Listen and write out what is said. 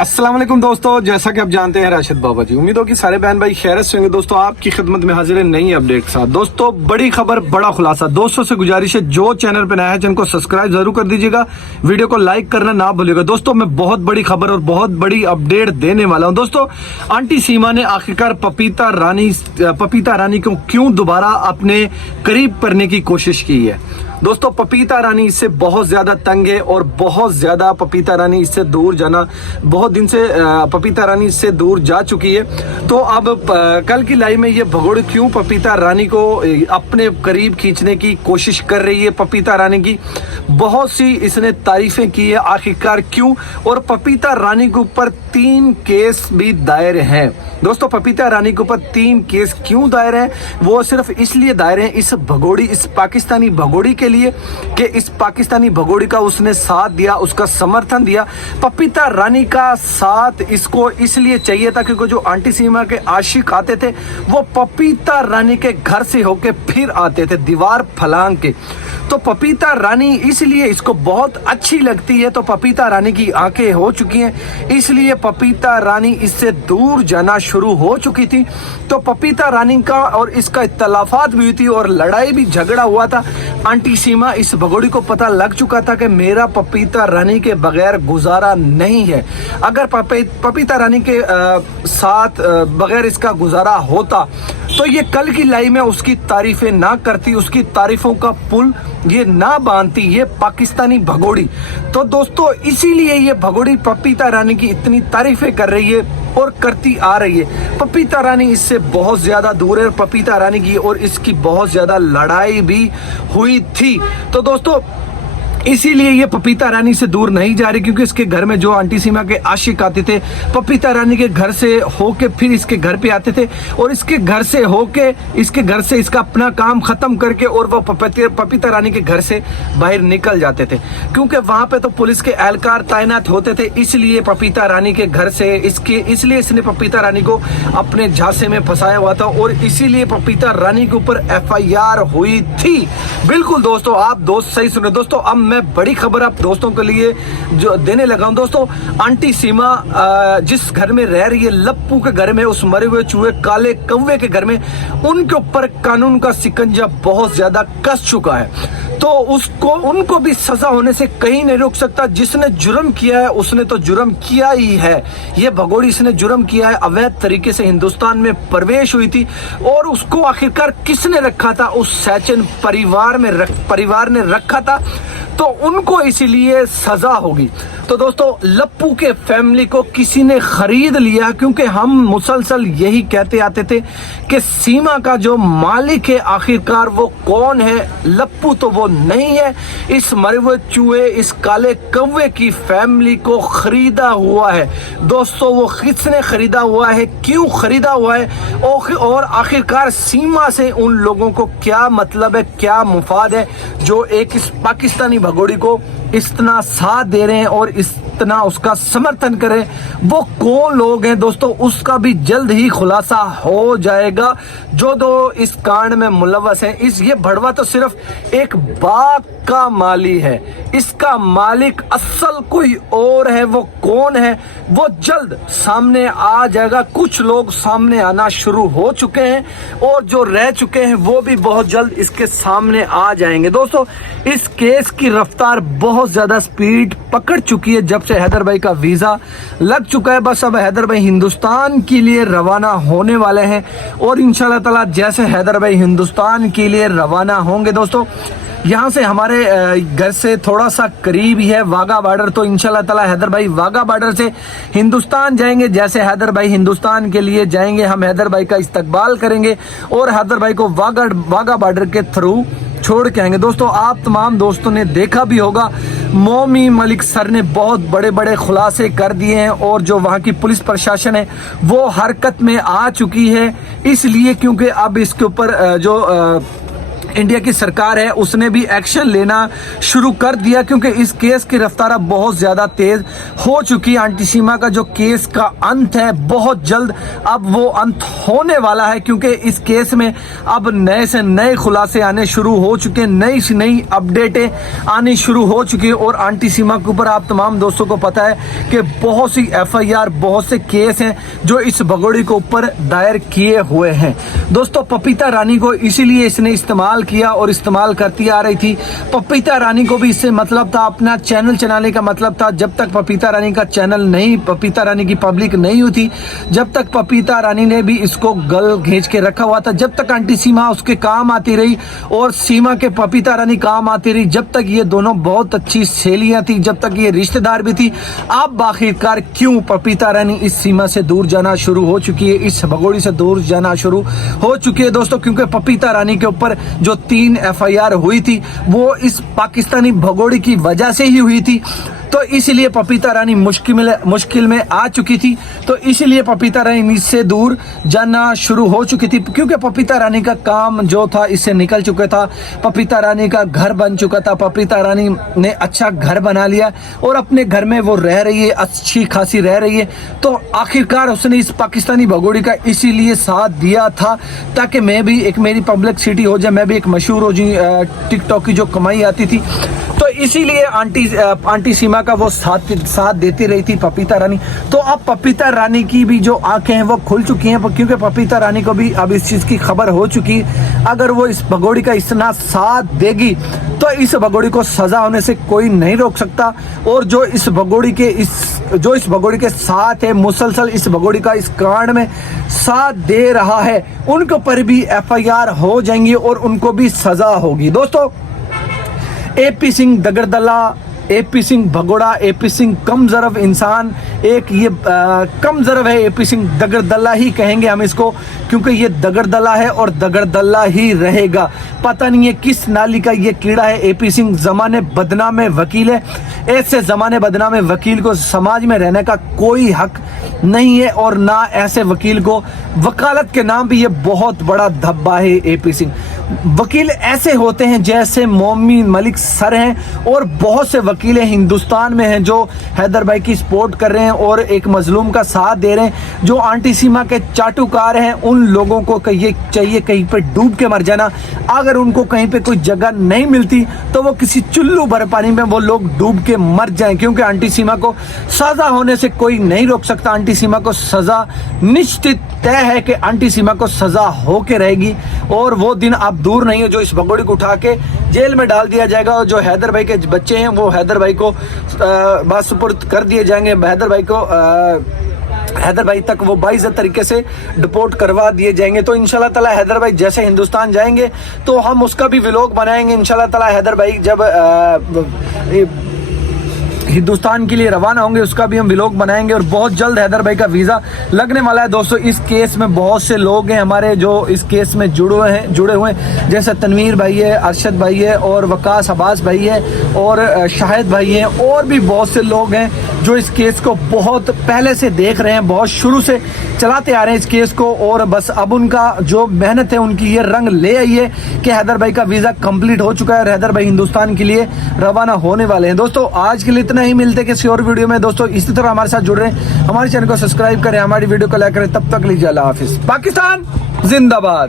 अस्सलाम वालेकुम दोस्तों, जैसा कि आप जानते हैं राशिद बाबा जी, उम्मीद हो कि सारे बहन भाई खैरियत से होंगे। दोस्तों आपकी खिदमत में हाजिर है नई अपडेट के साथ। दोस्तों बड़ी खबर बड़ा खुलासा। दोस्तों से गुजारिश है जो चैनल पे नया है चैनल को सब्सक्राइब जरूर कर दीजिएगा, वीडियो को लाइक करना ना भूलिएगा। दोस्तों मैं बहुत बड़ी खबर और बहुत बड़ी अपडेट देने वाला हूं। दोस्तों आंटी सीमा ने आखिरकार पपीता रानी को क्यों दोबारा अपने करीब करने की कोशिश की है। दोस्तों पपीता रानी इससे बहुत ज्यादा तंग है और बहुत ज्यादा पपीता रानी इससे दूर जाना, बहुत दिन से पपीता रानी इससे दूर जा चुकी है। तो अब कल की लाइव में ये भगोड़ क्यों पपीता रानी को अपने करीब खींचने की कोशिश कर रही है। पपीता रानी की बहुत सी इसने तारीफें की है, आखिरकार क्यों। और पपीता रानी के ऊपर 3 केस भी दायर हैं। दोस्तों पपीता रानी के ऊपर 3 केस क्यों दायर हैं? वो सिर्फ इसलिए दायर हैं इस पाकिस्तानी भगोड़ी के लिए कि इस पाकिस्तानी भगोड़ी का उसने साथ दिया, उसका समर्थन दिया। पपीता रानी का साथ इसको इसलिए चाहिए था क्योंकि जो आंटी सीमा के आशिक आते थे वो पपीता रानी के घर से होके फिर आते थे दीवार फलांग के। तो पपीता रानी इसलिए इसको बहुत अच्छी लगती है। तो पपीता रानी की आंखें हो चुकी हैं, इसलिए पपीता रानी इससे दूर जाना शुरू हो चुकी थी। तो पपीता रानी का और इसका इख्तलाफात भी हुई थी और लड़ाई भी झगड़ा हुआ था। आंटी सीमा इस भगोड़ी को पता लग चुका था कि मेरा पपीता रानी के बगैर गुजारा नहीं है। अगर पपीता रानी के साथ बगैर इसका गुजारा होता तो ये कल की लाइव में उसकी तारीफें ना करती, उसकी तारीफों का पुल ये ना बांधती ये पाकिस्तानी भगोड़ी। तो दोस्तों इसीलिए ये भगोड़ी पपीता रानी की इतनी तारीफें कर रही है और करती आ रही है। पपीता रानी इससे बहुत ज्यादा दूर है। पपीता रानी की और इसकी बहुत ज्यादा लड़ाई भी हुई थी। तो दोस्तों इसीलिए ये पपीता रानी से दूर नहीं जा रही, क्योंकि इसके घर में जो आंटी सीमा के आशिक आते थे पपीता रानी के घर से होके फिर इसके घर पे आते थे और इसके घर से होके इसके घर से इसका अपना काम खत्म करके और वो पपीता रानी के घर से बाहर निकल जाते थे, क्योंकि वहां पे तो पुलिस के एहलकार तैनात होते थे। इसलिए पपीता रानी के घर से इसलिए इसने पपीता रानी को अपने झांसे में फंसाया हुआ था और इसीलिए पपीता रानी के ऊपर FIR हुई थी। बिल्कुल दोस्तों, आप दोस्त सही सुने। दोस्तों अब मैं बड़ी खबर आप दोस्तों के लिए जो देने लगा हूं। दोस्तों आंटी सीमा जिस घर में रह रही है, लप्पू के घर में, उस मरे हुए चूहे काले कौवे के घर में, उनके ऊपर कानून का शिकंजा बहुत ज्यादा कस चुका है। तो उनको भी सजा होने से कहीं नहीं रोक सकता। जिसने जुर्म किया है उसने तो जुर्म किया ही है। ये भगोड़ी इसने जुर्म किया है, अवैध तरीके से हिंदुस्तान में प्रवेश हुई थी और उसको आखिरकार किसने रखा था? उस सैचन परिवार ने रखा था, तो उनको इसीलिए सजा होगी। तो दोस्तों लप्पू के फैमिली को किसी ने खरीद लिया, क्योंकि हम मुसलसल यही कहते आते थे कि सीमा का जो मालिक है आखिरकार वो कौन है। लप्पू तो वो नहीं है, इस मरे हुए चूहे, इस काले कौवे की फैमिली को खरीदा हुआ है। दोस्तों वो किसने खरीदा हुआ है, क्यों खरीदा हुआ है और आखिरकार सीमा से उन लोगों को क्या मतलब है, क्या मुफाद है जो एक इस पाकिस्तानी भगोड़ी को इतना साथ दे रहे हैं और इतना उसका समर्थन करें, वो कौन लोग हैं दोस्तों, उसका भी जल्द ही खुलासा हो जाएगा। जो इस कांड में मुलव्वस हैं, ये भड़वा तो सिर्फ एक बाग का माली है, इसका मालिक असल कोई और है। वो कौन है वो जल्द सामने आ जाएगा। कुछ लोग सामने आना शुरू हो चुके हैं और जो रह चुके हैं वो भी बहुत जल्द इसके सामने आ जाएंगे। दोस्तों इस केस की रफ्तार बहुत ज्यादा स्पीड पकड़ चुकी है जब से हैदर भाई का वीजा लग चुका है। बस अब हैदर भाई हिंदुस्तान के लिए रवाना होने वाले हैं और इंशाल्लाह ताला जैसे हैदर भाई हिंदुस्तान के लिए रवाना होंगे, दोस्तों यहाँ से हमारे घर से थोड़ा सा करीब ही है वाघा बॉर्डर, तो इंशाल्लाह ताला हैदर भाई वाघा बॉर्डर से हिंदुस्तान जाएंगे। जैसे हैदर भाई हिंदुस्तान के लिए जाएंगे, हम हैदर भाई का इस्तकबाल करेंगे और हैदर भाई को वाघा बॉर्डर के थ्रू छोड़ के आएंगे। दोस्तों आप तमाम दोस्तों ने देखा भी होगा, मोमी मलिक सर ने बहुत बड़े बड़े खुलासे कर दिए हैं और जो वहाँ की पुलिस प्रशासन है वो हरकत में आ चुकी है, इसलिए क्योंकि अब इसके ऊपर जो इंडिया की सरकार है उसने भी एक्शन लेना शुरू कर दिया, क्योंकि इस केस की रफ्तार अब बहुत ज्यादा तेज हो चुकी है। आंटी सीमा का जो केस का अंत है बहुत जल्द अब वो अंत होने वाला है, क्योंकि इस केस में अब नए से नए खुलासे आने शुरू हो चुके हैं, नई से नई अपडेटें आनी शुरू हो चुकी है। और आंटी सीमा के ऊपर आप तमाम दोस्तों को पता है कि बहुत सी FIR, बहुत से केस हैं जो इस भगोड़ी के ऊपर दायर किए हुए हैं। दोस्तों पपीता रानी को इसीलिए इसने इस्तेमाल किया और इस्तेमाल करती आ रही थी। पपीता रानी को भी इससे मतलब था, अपना चैनल चलाने का मतलब था। जब तक पपीता रानी का चैनल नहीं, पपीता रानी की पब्लिक नहीं हुई थी, जब तक पपीता रानी ने भी इसको गल घेंच के रखा हुआ था, जब तक आंटी सीमा उसके काम आती रही और सीमा के पपीता रानी काम आती रही, जब तक ये दोनों बहुत अच्छी सहेलियां थी, जब तक ये रिश्तेदार भी थी। अब आखिरकार क्यों पपीता रानी इस सीमा से दूर जाना शुरू हो चुकी है, इस भगोड़ी से दूर जाना शुरू हो चुकी है दोस्तों, क्योंकि पपीता रानी के ऊपर जो 3 FIR हुई थी वो इस पाकिस्तानी भगोड़ी की वजह से ही हुई थी। तो इसीलिए पपीता रानी मुश्किल में आ चुकी थी, तो इसीलिए पपीता रानी इससे दूर जाना शुरू हो चुकी थी, क्योंकि पपीता रानी का काम जो था इससे निकल चुका था। पपीता रानी का घर बन चुका था, पपीता रानी ने अच्छा घर बना लिया और अपने घर में वो रह रही है, अच्छी खासी रह रही है। तो आखिरकार उसने इस पाकिस्तानी भगोड़ी का इसीलिए साथ दिया था ताकि मैं भी एक, मेरी पब्लिसिटी हो जाए, मैं भी एक मशहूर हो जाऊं, टिकटॉक की जो कमाई आती थी। तो इसीलिए आंटी सीमा का वो साथ देती रही थी पपीता रानी। तो अब पपीता रानी की भी जो आंखें हैं वो खुल चुकी हैं, क्योंकि पपीता रानी को भी अब इस चीज की खबर हो चुकी। अगर वो इस भगोड़ी का इतना साथ देगी तो इस भगोड़ी को सजा होने से कोई नहीं रोक सकता। और जो इस भगोड़ी के साथ है, मुसलसल इस भगोड़ी का इस कांड में साथ दे रहा है, उनके ऊपर भी FIR हो जाएंगी और उनको भी सजा होगी। दोस्तों AP सिंह दगरदल्ला, AP सिंह भगोड़ा, AP सिंह कमजरफ इंसान, एक ये कमजरफ है। AP सिंह दगरदल्ला ही कहेंगे हम इसको, क्योंकि ये दगरदल्ला है और दगरदल्ला ही रहेगा। पता नहीं है किस नाली का ये कीड़ा है। AP सिंह जमाने बदनाम वकील है, ऐसे जमाने बदनाम वकील को समाज में रहने का कोई हक नहीं है, और ना ऐसे वकील को वकालत के नाम भी ये बहुत बड़ा धब्बा है। AP सिंह वकील ऐसे होते हैं जैसे मोमिन मलिक सर हैं, और बहुत से वकील हिंदुस्तान में हैं जो हैदर भाई की सपोर्ट कर रहे हैं और एक मजलूम का साथ दे रहे हैं। जो आंटी सीमा के चाटुकार हैं, उन लोगों को चाहिए कहीं पे डूब के मर जाना। अगर उनको कहीं पे कोई जगह नहीं मिलती तो वो किसी चुल्लू भर पानी में वो लोग डूब के मर जाएं, क्योंकि आंटी सीमा को सजा होने से कोई नहीं रोक सकता। आंटी सीमा को सजा निश्चित तय है कि आंटी सीमा को सजा होके रहेगी, और वो दिन अब दूर नहीं है जो इस भगोड़ी को उठा के जेल में डाल दिया जाएगा। और जो हैदर भाई के बच्चे हैं वो हैदर भाई को बासुपुर्द कर दिए जाएंगे। हैदर भाई तक वो बाइज्जत तरीके से डिपोर्ट करवा दिए जाएंगे। तो इंशाल्लाह ताला हैदर भाई जैसे हिंदुस्तान जाएंगे तो हम उसका भी व्लॉग बनाएंगे इंशाल्लाह ताला। हैदर भाई जब हिंदुस्तान के लिए रवाना होंगे उसका भी हम व्लॉग बनाएंगे, और बहुत जल्द हैदर भाई का वीजा लगने वाला है। दोस्तों इस केस में बहुत से लोग हैं हमारे जो इस केस में जुड़े हुए हैं, जैसे तनवीर भाई है, अरशद भाई है, और वकास अब्बास भाई है, और शाहिद भाई है, और भी बहुत से लोग हैं जो इस केस को बहुत पहले से देख रहे हैं, बहुत शुरू से चलाते आ रहे हैं इस केस को। और बस अब उनका जो मेहनत है उनकी ये रंग ले आई है कि हैदर भाई का वीजा कंप्लीट हो चुका है और हैदर भाई हिंदुस्तान के लिए रवाना होने वाले हैं। दोस्तों आज के लिए इतना ही, मिलते हैं किसी और वीडियो में। दोस्तों इसी तरह हमारे साथ जुड़ रहे हैं, हमारे चैनल को सब्सक्राइब करें, हमारी वीडियो को लाइक करें। तब तक लीजिए अल्लाह हाफिज। पाकिस्तान जिंदाबाद।